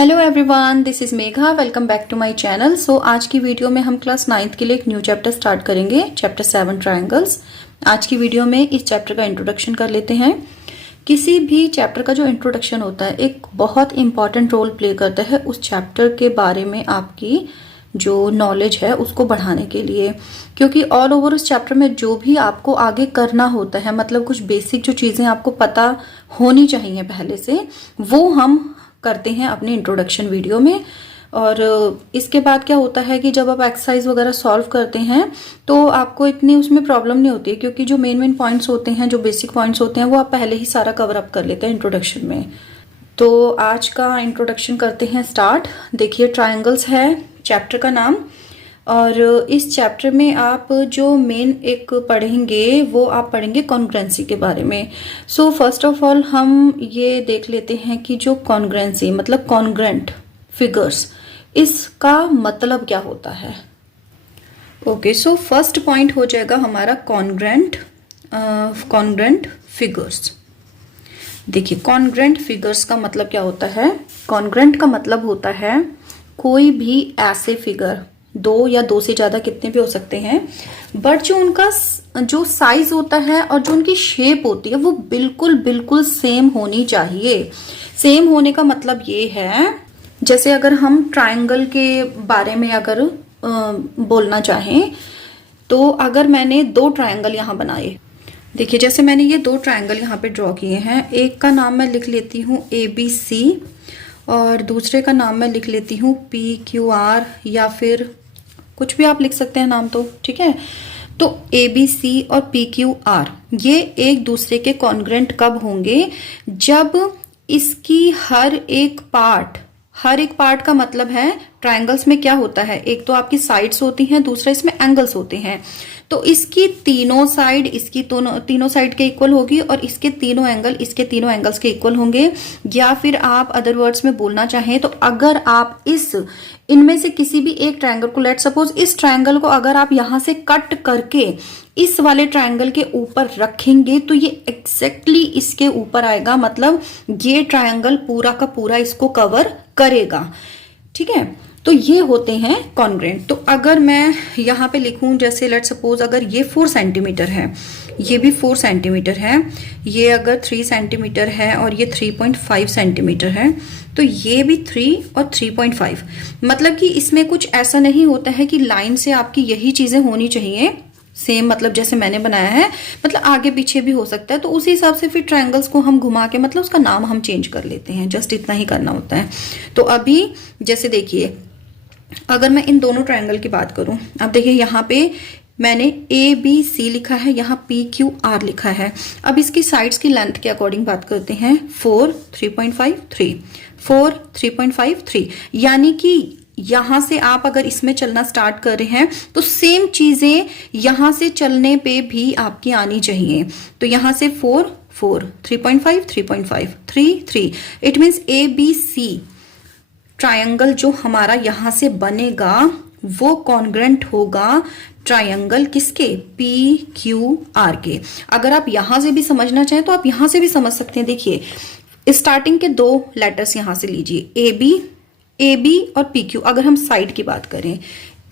Hello everyone, this is Megha. Welcome back to my channel. So आज की video में हम क्लास 9th के लिए एक न्यू चैप्टर स्टार्ट करेंगे, चैप्टर 7 ट्रायंगल्स। आज की वीडियो में इस चैप्टर का इंट्रोडक्शन कर लेते हैं। किसी भी चैप्टर का जो इंट्रोडक्शन होता है एक बहुत इंपॉर्टेंट रोल प्ले करता है उस चैप्टर के बारे में आपकी जो नॉलेज है उसको बढ़ाने के लिए, क्योंकि ऑल ओवर उस चैप्टर में जो भी आपको आगे करना होता है, मतलब कुछ बेसिक जो चीज़ें आपको पता होनी चाहिए पहले से, वो हम करते हैं अपने इंट्रोडक्शन वीडियो में। और इसके बाद क्या होता है कि जब आप एक्सरसाइज वगैरह सॉल्व करते हैं तो आपको इतनी उसमें प्रॉब्लम नहीं होती है, क्योंकि जो मेन पॉइंट्स होते हैं, जो बेसिक पॉइंट्स होते हैं, वो आप पहले ही सारा कवर अप कर लेते हैं इंट्रोडक्शन में। तो आज का इंट्रोडक्शन करते हैं स्टार्ट। देखिए, ट्रायंगल्स है चैप्टर का नाम, और इस चैप्टर में आप जो मेन एक पढ़ेंगे वो आप पढ़ेंगे कॉन्ग्रुएंसी के बारे में। सो फर्स्ट ऑफ ऑल हम ये देख लेते हैं कि जो कॉन्ग्रुएंसी मतलब कॉन्ग्रुएंट फिगर्स, इसका मतलब क्या होता है। ओके, सो फर्स्ट पॉइंट हो जाएगा हमारा कॉन्ग्रुएंट फिगर्स। देखिए, कॉन्ग्रुएंट फिगर्स का मतलब क्या होता है। कॉन्ग्रुएंट का मतलब होता है कोई भी ऐसे फिगर, दो या दो से ज्यादा कितने भी हो सकते हैं, बट जो उनका जो साइज होता है और जो उनकी शेप होती है वो बिल्कुल सेम होनी चाहिए। सेम होने का मतलब ये है, जैसे अगर हम ट्रायंगल के बारे में अगर बोलना चाहें तो अगर मैंने दो ट्रायंगल यहाँ बनाए, देखिए जैसे मैंने ये दो ट्रायंगल यहाँ पे ड्रॉ किए हैं, एक का नाम मैं लिख लेती हूँ ABC और दूसरे का नाम मैं लिख लेती हूँ PQR, या फिर कुछ भी आप लिख सकते हैं नाम, तो ठीक है। तो ABC और PQR ये एक दूसरे के कॉन्ग्रुएंट कब होंगे, जब इसकी हर एक पार्ट का मतलब है, ट्रायंगल्स में क्या होता है, एक तो आपकी साइड्स होती हैं, दूसरा इसमें एंगल्स होते हैं। तो इसकी तीनों साइड इसकी तीनों साइड के इक्वल होगी और इसके तीनों एंगल इसके तीनों एंगल्स के इक्वल होंगे। या फिर आप अदर वर्ड्स में बोलना चाहें तो अगर आप इनमें से किसी भी एक ट्रायंगल को, लेट सपोज इस ट्रायंगल को अगर आप यहां से कट करके इस वाले ट्रायंगल के ऊपर रखेंगे तो ये एग्जैक्टली इसके ऊपर आएगा, मतलब ये ट्रायंगल पूरा का पूरा इसको कवर करेगा, ठीक है। तो ये होते हैं कॉन्ग्रुएंट। तो अगर मैं यहाँ पे लिखूं, जैसे लेट सपोज अगर ये 4 सेंटीमीटर है, ये भी 4 सेंटीमीटर है, ये अगर 3 सेंटीमीटर है और ये 3.5 सेंटीमीटर है, तो ये भी 3 और 3.5, मतलब कि इसमें कुछ ऐसा नहीं होता है कि लाइन से आपकी यही चीजें होनी चाहिए सेम, मतलब जैसे मैंने बनाया है, मतलब आगे पीछे भी हो सकता है। तो उसी हिसाब से फिर ट्रायंगल्स को हम घुमा के मतलब उसका नाम हम चेंज कर लेते हैं, जस्ट इतना ही करना होता है। तो अभी जैसे देखिए, अगर मैं इन दोनों ट्रायंगल की बात करूं, अब देखिए यहाँ पे मैंने ABC लिखा है, यहाँ PQR लिखा है। अब इसकी साइड्स की लेंथ के अकॉर्डिंग बात करते हैं, 4 3.5 3 4 3.5 3, यानी कि यहां से आप अगर इसमें चलना स्टार्ट कर रहे हैं तो सेम चीजें यहां से चलने पे भी आपकी आनी चाहिए। तो यहां से 4 4 3.5 3.5 3 3, इट मीन्स ABC ट्रायंगल जो हमारा यहां से बनेगा वो कॉन्ग्रुएंट होगा ट्रायंगल किसके, PQR के। अगर आप यहां से भी समझना चाहें तो आप यहां से भी समझ सकते हैं। देखिए, स्टार्टिंग के दो लेटर्स यहां से लीजिए, AB और PQ। अगर हम साइड की बात करें,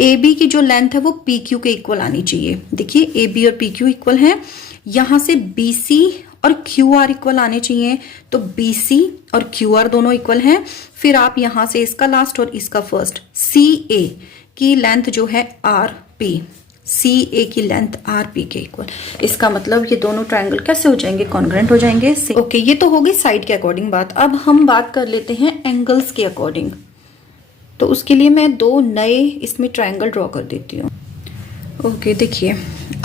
AB की जो लेंथ है वो PQ के इक्वल आनी चाहिए। देखिए, AB और PQ इक्वल हैं, यहां से BC और QR इक्वल आने चाहिए, तो BC और QR दोनों इक्वल हैं। फिर आप यहां से इसका लास्ट और इसका फर्स्ट CA की लेंथ जो है RP, CA की लेंथ RP के इक्वल। इसका मतलब ये दोनों ट्रायंगल कैसे हो जाएंगे, कॉन्ग्रुएंट हो जाएंगे। ओके, ये तो हो गई साइड के अकॉर्डिंग बात। अब हम बात कर लेते हैं एंगल्स के अकॉर्डिंग। तो उसके लिए मैं दो नए इसमें ट्रायंगल ड्रॉ कर देती हूँ। ओके, देखिए,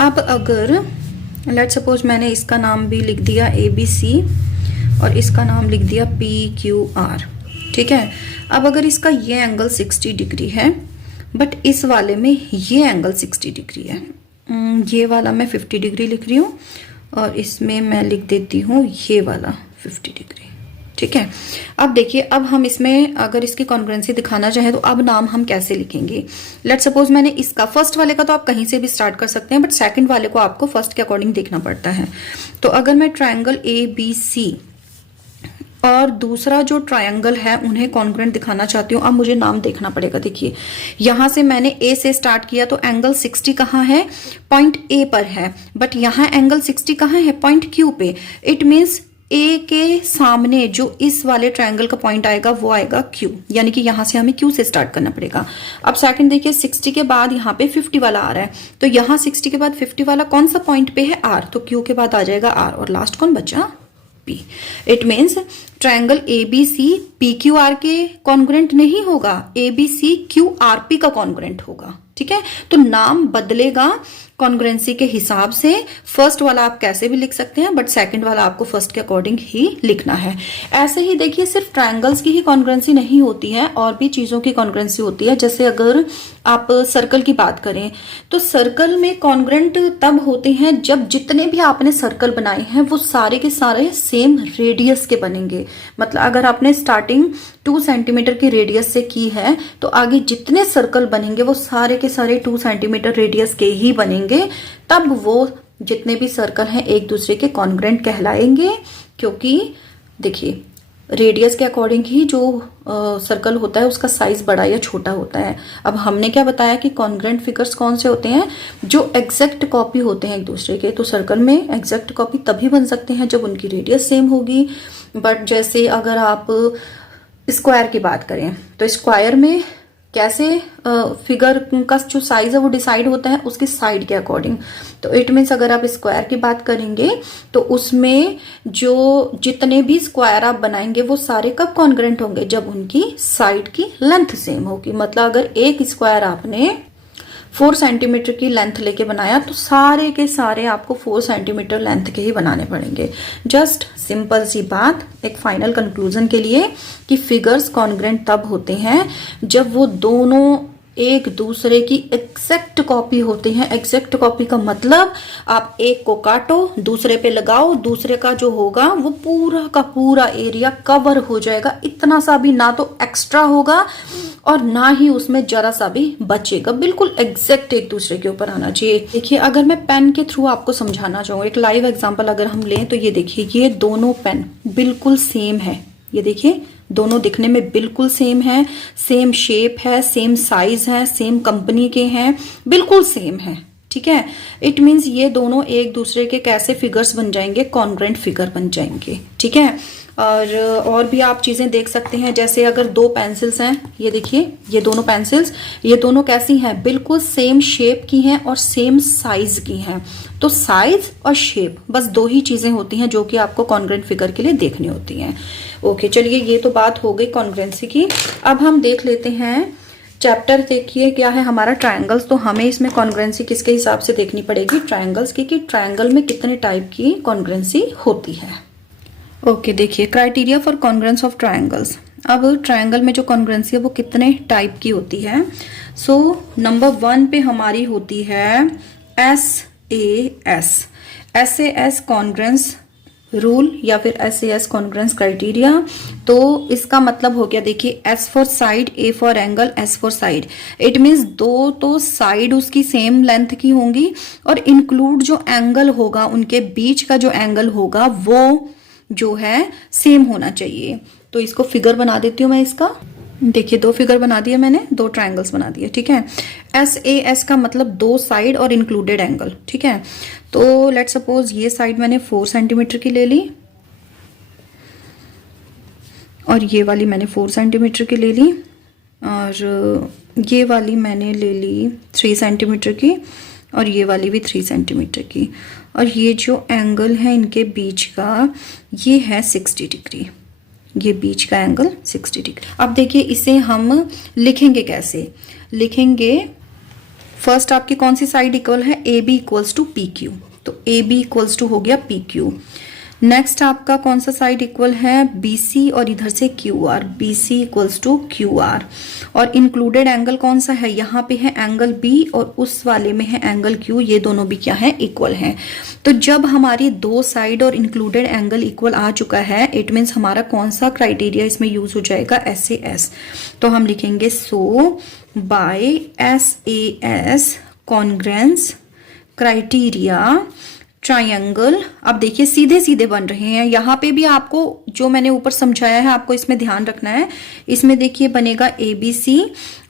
अब अगर लेट सपोज मैंने इसका नाम भी लिख दिया ABC और इसका नाम लिख दिया PQR, ठीक है। अब अगर इसका ये एंगल 60 डिग्री है, बट इस वाले में ये एंगल 60 डिग्री है, ये वाला मैं 50 डिग्री लिख रही हूँ और इसमें मैं लिख देती हूँ ये वाला 50 डिग्री, ठीक है। अब देखिए, अब हम इसमें अगर इसकी कॉन्ग्रुएंसी दिखाना चाहें तो अब नाम हम कैसे लिखेंगे। लेट सपोज मैंने इसका फर्स्ट वाले का तो आप कहीं से भी स्टार्ट कर सकते हैं, बट सेकंड वाले को आपको फर्स्ट के अकॉर्डिंग देखना पड़ता है। तो अगर मैं ट्रायंगल ABC और दूसरा जो ट्रायंगल है उन्हें कॉन्ग्रुएंट दिखाना चाहती हूँ। अब मुझे नाम देखना पड़ेगा। देखिए यहां से मैंने ए से स्टार्ट किया तो एंगल 60 कहाँ है, पॉइंट ए पर है, बट यहाँ एंगल 60 कहाँ है, पॉइंट क्यू पे। इट मीन्स ए के सामने जो इस वाले ट्रायंगल का पॉइंट आएगा वो आएगा क्यू, यानी कि यहां से हमें क्यू से स्टार्ट करना पड़ेगा। अब सेकंड देखिए 60 के बाद यहाँ पे 50 वाला आ रहा है, तो यहाँ 60 के बाद 50 वाला कौन सा पॉइंट पे है, आर, तो क्यू के बाद आ जाएगा आर और लास्ट कौन बचा, P. It means triangle ABC P Q R के कॉन्ग्रुएंट नहीं होगा, एबीसी क्यू आर पी का कॉन्ग्रुएंट होगा। ठीक है, तो नाम बदलेगा कॉन्ग्रुएंसी के हिसाब से। फर्स्ट वाला आप कैसे भी लिख सकते हैं, बट सेकंड वाला आपको फर्स्ट के अकॉर्डिंग ही लिखना है। ऐसे ही देखिए सिर्फ ट्रायंगल्स की ही कॉन्ग्रुएंसी नहीं होती है, और भी चीजों की कॉन्ग्रुएंसी होती है। जैसे अगर आप सर्कल की बात करें तो सर्कल में कॉन्ग्रुएंट तब होते हैं जब जितने भी आपने सर्कल बनाए हैं वो सारे के सारे सेम रेडियस के बनेंगे। मतलब अगर आपने स्टार्टिंग 2 सेंटीमीटर की रेडियस से की है तो आगे जितने सर्कल बनेंगे वो सारे के सारे 2 सेंटीमीटर रेडियस के ही बनेंगे, तब वो जितने भी सर्कल हैं एक दूसरे के कॉन्ग्रुएंट कहलाएंगे। क्योंकि देखिए रेडियस के अकॉर्डिंग ही जो सर्कल होता है उसका साइज बड़ा या छोटा होता है। अब हमने क्या बताया कि कॉन्ग्रुएंट फिगर्स कौन से होते हैं, जो एग्जैक्ट कॉपी होते हैं एक दूसरे के। तो सर्कल में एग्जैक्ट कॉपी तभी बन सकते हैं जब उनकी रेडियस सेम होगी। बट जैसे अगर आप स्क्वायर की बात करें तो स्क्वायर में कैसे फिगर का जो साइज है वो डिसाइड होता है उसकी साइड के अकॉर्डिंग। तो इट मीन्स अगर आप स्क्वायर की बात करेंगे तो उसमें जो जितने भी स्क्वायर आप बनाएंगे वो सारे कब कॉन्ग्रुएंट होंगे, जब उनकी साइड की लेंथ सेम होगी। मतलब अगर एक स्क्वायर आपने 4 सेंटीमीटर की लेंथ लेके बनाया तो सारे के सारे आपको 4 सेंटीमीटर लेंथ के ही बनाने पड़ेंगे। जस्ट सिंपल सी बात एक फाइनल कंक्लूजन के लिए कि फिगर्स कॉन्ग्रुएंट तब होते हैं जब वो दोनों एक दूसरे की एग्जैक्ट कॉपी होते हैं। एग्जैक्ट कॉपी का मतलब आप एक को काटो, दूसरे पे लगाओ, दूसरे का जो होगा वो पूरा का पूरा एरिया कवर हो जाएगा। इतना सा भी ना तो एक्स्ट्रा होगा और ना ही उसमें जरा सा भी बचेगा। बिल्कुल एग्जैक्ट एक दूसरे के ऊपर आना चाहिए। देखिए अगर मैं पेन के थ्रू आपको समझाना चाहूँ, एक लाइव एग्जाम्पल अगर हम लें तो ये देखिए ये दोनों पेन बिल्कुल सेम है। ये देखिए दोनों दिखने में बिल्कुल सेम है, सेम शेप है, सेम साइज है, सेम कंपनी के हैं, बिल्कुल सेम है। ठीक है, इट मीन्स ये दोनों एक दूसरे के कैसे फिगर्स बन जाएंगे, कॉन्ग्रुएंट फिगर बन जाएंगे। ठीक है, और भी आप चीजें देख सकते हैं। जैसे अगर 2 पेंसिल्स हैं, ये देखिए ये दोनों पेंसिल्स, ये दोनों कैसी हैं, बिल्कुल सेम शेप की हैं और सेम साइज की हैं। तो साइज और शेप बस 2 ही चीजें होती हैं जो कि आपको कॉन्ग्रुएंट फिगर के लिए देखनी होती हैं। ओके चलिए ये तो बात हो गई कॉन्ग्रुएंसी की। अब हम देख लेते हैं चैप्टर, देखिए क्या है हमारा ट्रायंगल्स। तो हमें इसमें कॉन्ग्रुएंसी किसके हिसाब से देखनी पड़ेगी, ट्रायंगल्स की, कि ट्रायंगल में कितने टाइप की कॉन्ग्रुएंसी होती है। ओके देखिए criteria for congruence of triangles. अब ट्रायंगल में जो कॉन्ग्रुएंसी है वो कितने टाइप की होती है। सो नंबर 1 पे हमारी होती है SAS, SAS कॉन्ग्रुएंस रूल या फिर SAS कॉन्ग्रुएंस क्राइटेरिया। तो इसका मतलब हो गया देखिए S for side, A for angle, S for side. It means 2 तो साइड उसकी सेम लेंथ की होंगी और इंक्लूड जो एंगल होगा उनके बीच का जो एंगल होगा वो जो है सेम होना चाहिए। तो इसको फिगर बना देती हूँ मैं इसका। देखिए 2 फिगर बना दिए मैंने, 2 ट्रायंगल्स बना दिए। ठीक है, SAS का मतलब 2 साइड और इंक्लूडेड एंगल। ठीक है, तो लेट सपोज ये साइड मैंने 4 सेंटीमीटर की ले ली और ये वाली मैंने 4 सेंटीमीटर की ले ली और ये वाली मैंने ले ली 3 सेंटीमीटर की और ये वाली भी 3 सेंटीमीटर की। और ये जो एंगल है इनके बीच का ये है 60 डिग्री, ये बीच का एंगल 60 डिग्री। अब देखिए इसे हम लिखेंगे कैसे, लिखेंगे फर्स्ट आपकी कौन सी साइड इक्वल है, AB इक्वल्स टू PQ, तो AB इक्वल्स टू हो गया PQ। नेक्स्ट आपका कौन सा साइड इक्वल है, BC और इधर से QR, BC equals to QR। और इंक्लूडेड एंगल कौन सा है, यहाँ पे है एंगल B और उस वाले में है एंगल Q, ये दोनों भी क्या है, इक्वल हैं। तो जब हमारी 2 साइड और इंक्लूडेड एंगल इक्वल आ चुका है, इट मीन्स हमारा कौन सा क्राइटेरिया इसमें यूज हो जाएगा, SAS। तो हम लिखेंगे so by SAS congruence criteria triangle, अब देखिए सीधे सीधे बन रहे हैं। यहाँ पे भी आपको जो मैंने ऊपर समझाया है आपको इसमें ध्यान रखना है। इसमें देखिए बनेगा ABC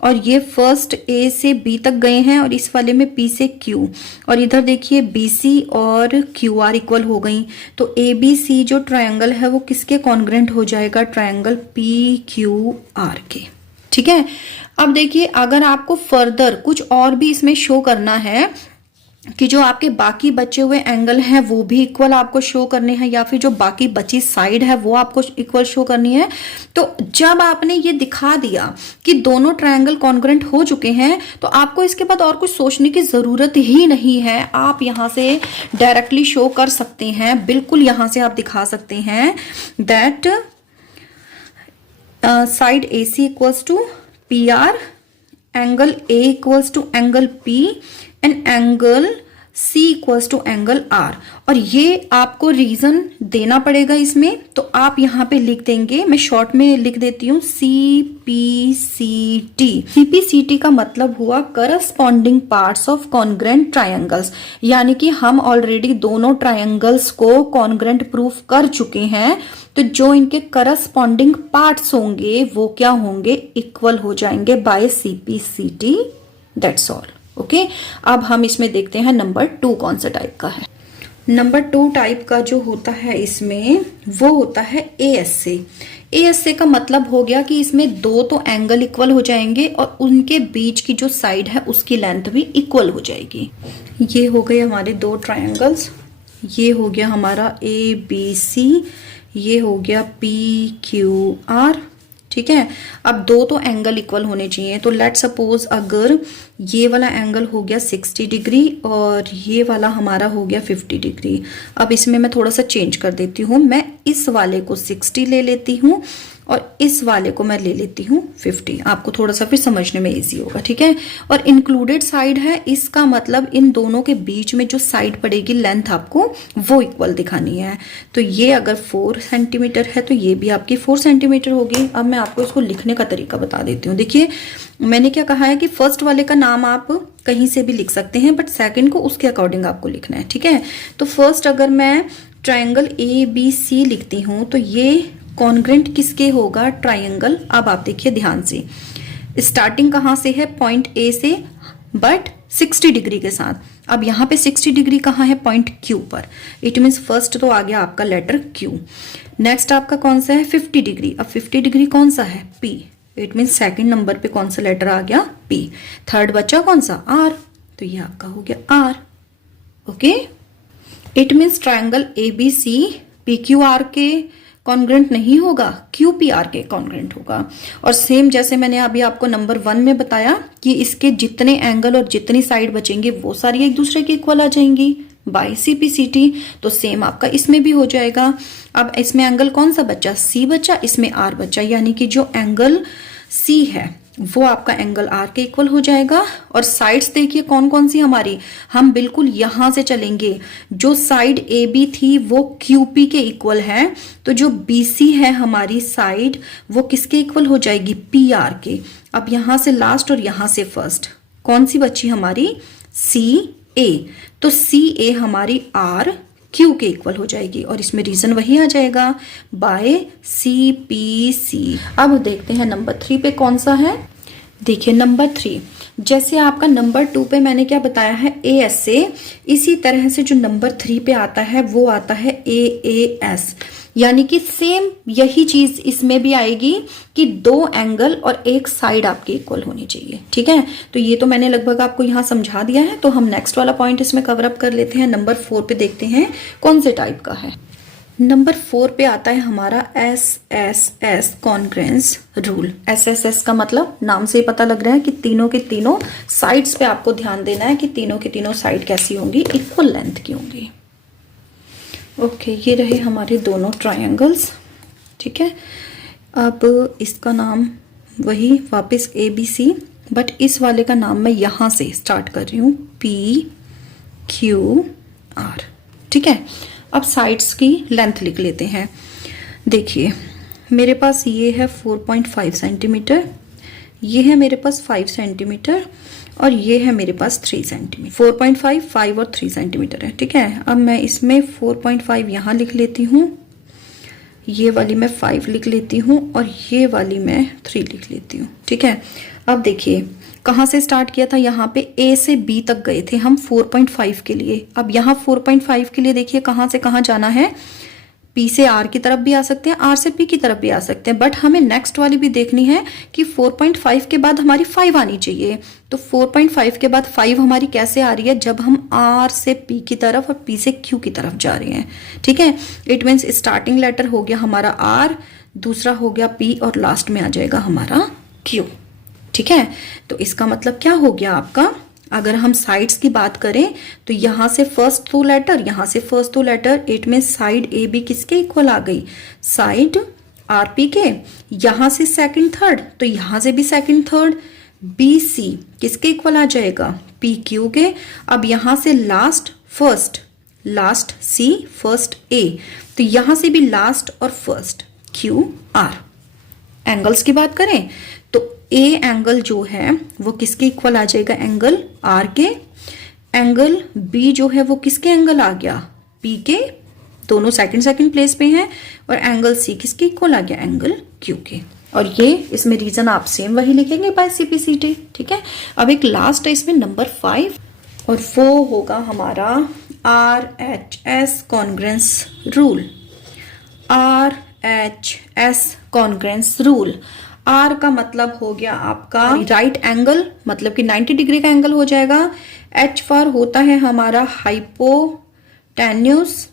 और ये फर्स्ट A से B तक गए हैं और इस वाले में P से Q, और इधर देखिए BC और QR इक्वल हो गई। तो ABC जो ट्रायंगल है वो किसके कॉन्ग्रेंट हो जाएगा? ट्रायंगल PQR के। ठीक है, अब देखिए अगर आपको फर्दर कुछ और भी इसमें शो करना है कि जो आपके बाकी बचे हुए एंगल हैं वो भी इक्वल आपको शो करने हैं, या फिर जो बाकी बची साइड है वो आपको इक्वल शो करनी है, तो जब आपने ये दिखा दिया कि दोनों ट्रायंगल कॉन्ग्रेंट हो चुके हैं तो आपको इसके बाद और कुछ सोचने की जरूरत ही नहीं है। आप यहां से डायरेक्टली शो कर सकते हैं, बिल्कुल यहां से आप दिखा सकते हैं that side AC equals to PR, angle A equals to angle P and angle C equals to angle R। और ये आपको रीजन देना पड़ेगा इसमें, तो आप यहाँ पे लिख देंगे, मैं शॉर्ट में लिख देती हूँ CPCT। CPCT का मतलब हुआ corresponding parts of congruent triangles, यानी कि हम ऑलरेडी दोनों ट्रायंगल्स को कॉन्ग्रेंट प्रूफ कर चुके हैं, तो जो इनके करस्पॉन्डिंग पार्ट्स होंगे वो क्या होंगे? इक्वल हो जाएंगे by CPCT। That's all. Okay, अब हम इसमें देखते हैं नंबर 2 कौन सा टाइप का है। नंबर 2 टाइप का जो होता है इसमें वो होता है ASA। ASA का मतलब हो गया कि इसमें दो तो एंगल इक्वल हो जाएंगे और उनके बीच की जो साइड है उसकी लेंथ भी इक्वल हो जाएगी। ये हो गए हमारे दो ट्रायंगल्स, ये हो गया हमारा ABC, ये हो गया PQR। ठीक है, अब दो तो एंगल इक्वल होने चाहिए, तो लेट सपोज अगर ये वाला एंगल हो गया 60 डिग्री और ये वाला हमारा हो गया 50 डिग्री। अब इसमें मैं थोड़ा सा चेंज कर देती हूँ, मैं इस वाले को 60 ले लेती हूँ और इस वाले को मैं ले लेती हूँ 50, आपको थोड़ा सा फिर समझने में इजी होगा। ठीक है, और इंक्लूडेड साइड है, इसका मतलब इन दोनों के बीच में जो साइड पड़ेगी लेंथ आपको वो इक्वल दिखानी है। तो ये अगर 4 सेंटीमीटर है तो ये भी आपकी 4 सेंटीमीटर होगी। अब मैं आपको इसको लिखने का तरीका बता देती हूँ। देखिए मैंने क्या कहा है कि फर्स्ट वाले का नाम आप कहीं से भी लिख सकते हैं, बट सेकेंड को उसके अकॉर्डिंग आपको लिखना है। ठीक है, तो फर्स्ट अगर मैं ट्रायंगल ABC लिखती हूँ तो ये कॉन्ग्रेंट किसके होगा? ट्रायंगल। अब आप देखिए ध्यान से, स्टार्टिंग कहां से है? पॉइंट A से, बट 60 डिग्री के साथ। अब यहाँ पे 60 डिग्री कहाँ है? पॉइंट Q पर। इट मीन्स फर्स्ट तो आ गया आपका लेटर Q। नेक्स्ट आपका कौन सा है? 50 डिग्री। अब 50 डिग्री कौन सा है? P। It means second number पे कौन सा लेटर आ गया? P। थर्ड बचा कौन सा? R। तो ये आपका हो गया R। Okay, it means triangle ABC PQR के कॉन्ग्रेंट नहीं होगा, QPR के कॉन्ग्रेंट होगा। और सेम जैसे मैंने अभी आपको नंबर 1 में बताया कि इसके जितने एंगल और जितनी साइड बचेंगे वो सारी एक दूसरे के इक्वल आ जाएंगी बाय CPCT, तो सेम आपका इसमें भी हो जाएगा। अब इसमें एंगल कौन सा बचा? C बचा, इसमें R बचा, यानी कि जो एंगल C है वो आपका एंगल R के इक्वल हो जाएगा। और साइड्स देखिए कौन कौन सी हमारी, हम बिल्कुल यहां से चलेंगे। जो साइड AB थी वो QP के इक्वल है, तो जो BC है हमारी साइड वो किसके इक्वल हो जाएगी? PR के। अब यहां से लास्ट और यहां से फर्स्ट कौन सी बची हमारी? CA। तो CA हमारी RQ के इक्वल हो जाएगी, और इसमें रीजन वही आ जाएगा बाय CPC। अब देखते हैं नंबर 3 पे कौन सा है। देखिए नंबर 3, जैसे आपका नंबर 2 पे मैंने क्या बताया है? ASA, इसी तरह से जो नंबर 3 पे आता है वो आता है AAS, यानी कि सेम यही चीज इसमें भी आएगी कि दो एंगल और एक साइड आपकी इक्वल होनी चाहिए। ठीक है, तो ये तो मैंने लगभग आपको यहाँ समझा दिया है, तो हम नेक्स्ट वाला पॉइंट इसमें कवर अप कर लेते हैं। नंबर 4 पे देखते हैं कौन से टाइप का है। नंबर 4 पे आता है हमारा SSS कॉन्ग्रेंस रूल। SSS का मतलब नाम से ही पता लग रहा है कि तीनों के तीनों साइड्स पे आपको ध्यान देना है कि तीनों के तीनों साइड कैसी होंगी? इक्वल लेंथ की होंगी। ओके, ये रहे हमारे दोनों ट्रायंगल्स। ठीक है, अब इसका नाम वही वापस ABC, बट इस वाले का नाम मैं यहां से स्टार्ट कर रही हूं PQR। ठीक है, अब साइड्स की लेंथ लिख लेते हैं। देखिए मेरे पास ये है 4.5 सेंटीमीटर, ये है मेरे पास 5 सेंटीमीटर और ये है मेरे पास 3 सेंटीमीटर। 4.5, 5 और 3 सेंटीमीटर है, ठीक है। अब मैं इसमें 4.5 यहाँ लिख लेती हूँ, ये वाली मैं 5 लिख लेती हूँ और ये वाली मैं 3 लिख लेती हूँ, ठीक है। अब देखिए कहाँ से स्टार्ट किया था, यहाँ पे A से B तक गए थे हम 4.5 के लिए। अब यहाँ 4.5 के लिए देखिए कहाँ से कहाँ जाना है, P से R की तरफ भी आ सकते हैं, R से P की तरफ भी आ सकते हैं, बट हमें नेक्स्ट वाली भी देखनी है कि 4.5 के बाद हमारी 5 आनी चाहिए। तो 4.5 के बाद 5 हमारी कैसे आ रही है, जब हम R से P की तरफ और P से Q की तरफ जा रहे हैं, ठीक है। इट मीन्स स्टार्टिंग लेटर हो गया हमारा R, दूसरा हो गया P और लास्ट में आ जाएगा हमारा Q, ठीक है। तो इसका मतलब क्या हो गया आपका, अगर हम साइड्स की बात करें तो यहां से फर्स्ट 2 लेटर, यहां से first 2 letter, it mean side A B किसके इक्वल आ गई, साइड आर पी के। यहां से सेकंड थर्ड तो यहां से भी सेकंड थर्ड, बी सी किसके इक्वल आ जाएगा, पी क्यू के। अब यहां से last first, last C first A, तो यहां से भी लास्ट और फर्स्ट क्यू आर। एंगल्स की बात करें तो ए एंगल जो है वो किसके इक्वल आ जाएगा, एंगल आर के। एंगल बी जो है वो किसके एंगल आ गया, पी के, दोनों सेकंड प्लेस पे हैं। और एंगल सी किसके इक्वल आ गया, एंगल क्यू के। और ये इसमें रीजन आप सेम वही लिखेंगे बाय सीपीसीटी, ठीक है। अब एक लास्ट है इसमें नंबर 5 और वो होगा हमारा RHS congruence rule. RHS congruence rule, R का मतलब हो गया आपका राइट एंगल, मतलब कि 90 डिग्री का एंगल हो जाएगा। H फॉर होता है हमारा हाइपोटेन्यूस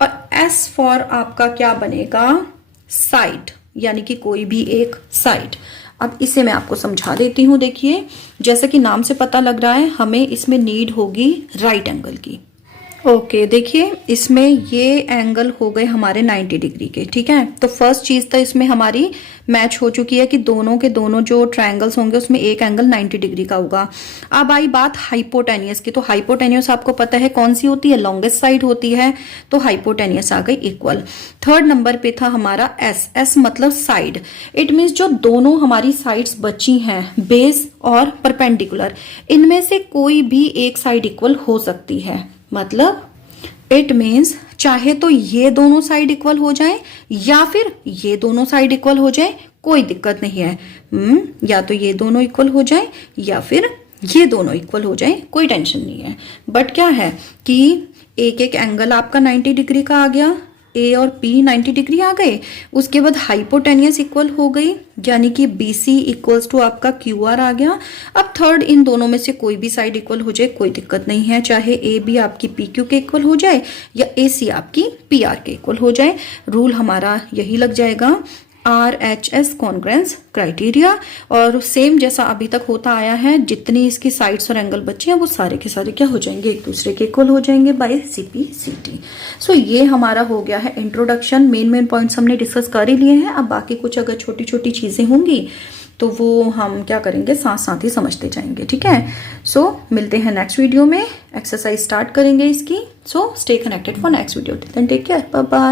और S फॉर आपका क्या बनेगा, साइड, यानी कि कोई भी एक साइड। अब इसे मैं आपको समझा देती हूं। देखिए जैसा कि नाम से पता लग रहा है हमें इसमें नीड होगी राइट एंगल की। ओके देखिए इसमें ये एंगल हो गए हमारे 90 डिग्री के, ठीक है। तो फर्स्ट चीज तो इसमें हमारी मैच हो चुकी है कि दोनों के दोनों जो ट्रायंगल्स होंगे उसमें एक एंगल 90 डिग्री का होगा। अब आई बात हाइपोटेनियस की, तो हाइपोटेनियस आपको पता है कौन सी होती है, लॉन्गेस्ट साइड होती है, तो हाइपोटेनियस आ गई इक्वल। थर्ड नंबर पे था हमारा एस, एस मतलब साइड। इट मीन्स जो दोनों हमारी साइड्स बची हैं, बेस और परपेंडिकुलर, इनमें से कोई भी एक साइड इक्वल हो सकती है। मतलब इट मीन्स चाहे तो ये दोनों साइड इक्वल हो जाए या फिर ये दोनों साइड इक्वल हो जाए, कोई दिक्कत नहीं है। या तो ये दोनों इक्वल हो जाए या फिर ये दोनों इक्वल हो जाए, कोई टेंशन नहीं है। बट क्या है कि एक एक एंगल आपका 90 डिग्री का आ गया, ए और पी 90 डिग्री आ गए। उसके बाद हाइपोटेनियस इक्वल हो गई, यानी कि बी सी इक्वल्स टू आपका क्यू आर आ गया। अब थर्ड इन दोनों में से कोई भी साइड इक्वल हो जाए, कोई दिक्कत नहीं है, चाहे ए बी आपकी पी क्यू के इक्वल हो जाए या ए सी आपकी पी आर के इक्वल हो जाए। रूल हमारा यही लग जाएगा, RHS कॉन्ग्रेंस क्राइटेरिया। और सेम जैसा अभी तक होता आया है, जितनी इसकी साइड्स और एंगल बचे हैं वो सारे के सारे क्या हो जाएंगे, एक दूसरे के इक्वल हो जाएंगे बाय सीपीसीटी। सो ये हमारा हो गया है इंट्रोडक्शन। मेन पॉइंट्स हमने डिस्कस कर ही लिए हैं। अब बाकी कुछ अगर छोटी छोटी चीजें होंगी तो वो हम क्या करेंगे, साथ साथ ही समझते जाएंगे, ठीक है। सो मिलते हैं नेक्स्ट वीडियो में, एक्सरसाइज स्टार्ट करेंगे इसकी। So stay connected for next video, take care, bye bye.